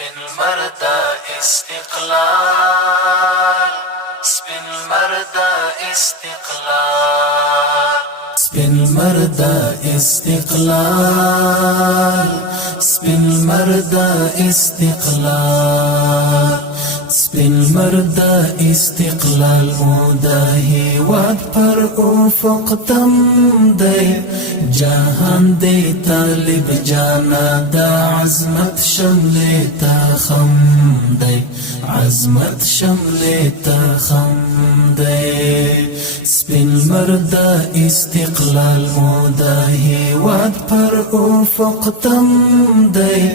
مرد استقلال سپین مرد استقلال سپین مرد استقلال سپین مرد استقلال سپین مرد استقلال مداهی واد پر افق تم دی جهان دی طالب جانا دا عظمت شمل تا خم دی عظمت شمل تا خم دی سپین مرد استقلال مداهی واد پر افق تم دی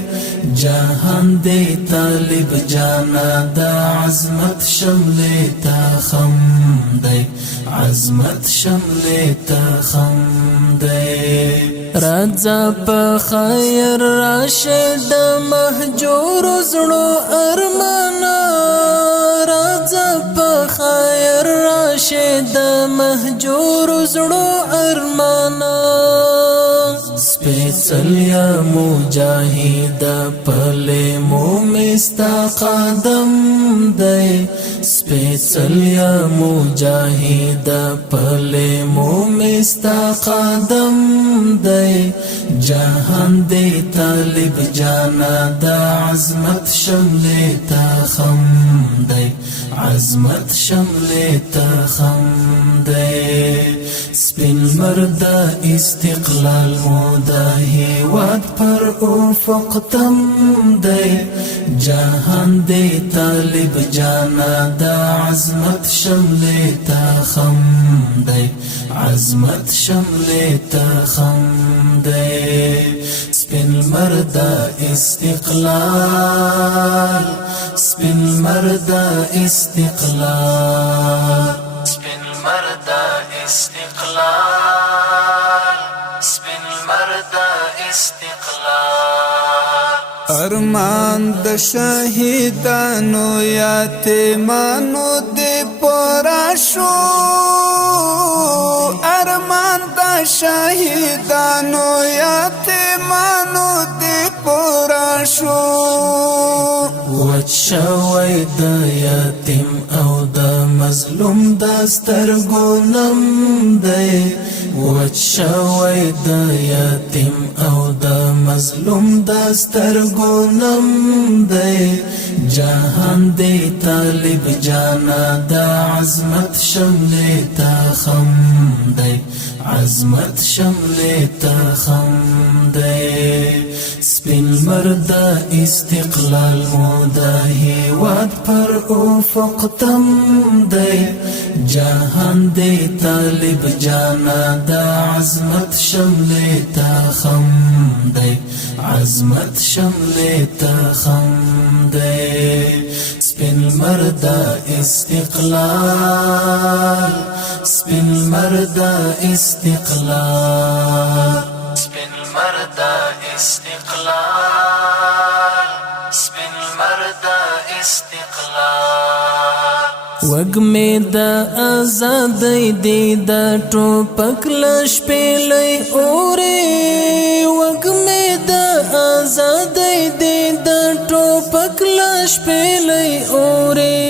جهان دی طالب جانا دا عظمت شمل تا خم دی عظمت شمل تا خم دی راځه په خیر راشد مهجور زړو ارمانا راځه په خیر راشد مهجور زړو ارمانا سپیڅلیا مجاهد پله مومستا قدم دی سپیڅلیا مجاهد پله مومستا قدم دی جهان دی طالب جانا دا عظمت شمل تا خم دی عظمت شمل تا خم دی سپین مرد استقلال مداهی واد پر افق تم دی جهان دی طالب جانا دا عظمت شمل تا خم دی عظمت شمل تا خم دی سپین مرد استقلال سپین مرد استقلال سپین مرد استقلال سپین مرد استقلال ارمان د شهیدانو یتیمانو دی پورا شو ارمان د شهیدانو یتیمانو دی پورا شو وچ شوی د یتیم او د مظلوم د سترګو نم دی وچ شوی د یتیم او د مظلوم د سترګو نم دی جهان دی طالب جانا دا عظمت شمل تا خم دی عظمت شمل تا خم دی سپین مرد استقلال مداهی واد پر افق تم دی جهان دی طالب جانا دا عظمت شمل تا خم دی عظمت شمل تا خم دی سپین مرد استقلال سپین مرد استقلال سپین مرد استقلال سپین مرد استقلال وګمې د آزادۍ دی د ټوپک لش پیلې اورې وګمې د آزادۍ دی د ټوپک لش پیلې اورې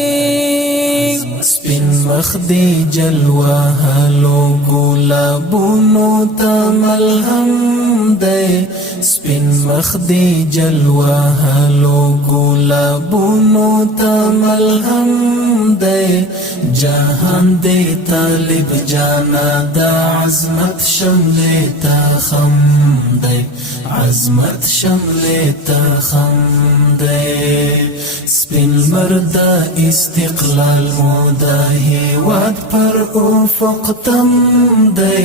سپین مخ دی جلوه هلو ګلابونو ته ملهم دی سپین مخ دی جلوه هلو ګلابونو ته ملهم دی جهان دی طالب جانا دا عظمت شمل تا خم دی عظمت شمل تا خم دی سپین مرد استقلال مداهی واد پر افق تم دی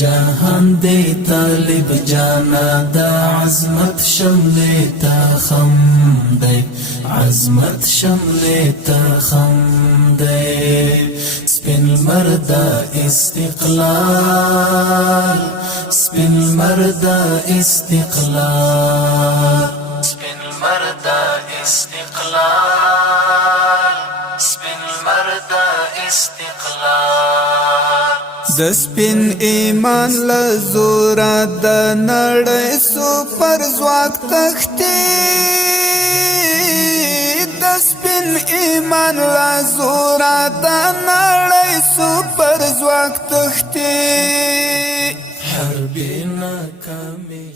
جهان دی طالب جانا دا عظمت شمل تا خم دی عظمت شمل تا خم دی سپین مرد استقلال سپین مرد استقلال سپین مرد استقلال سپین مرد استقلال د سپین ایمان لزورا د نړۍ سپر ځواک تختی سپین ایمان لا زورا دا نړۍ سپر ځواک تښتي حرب ناکامې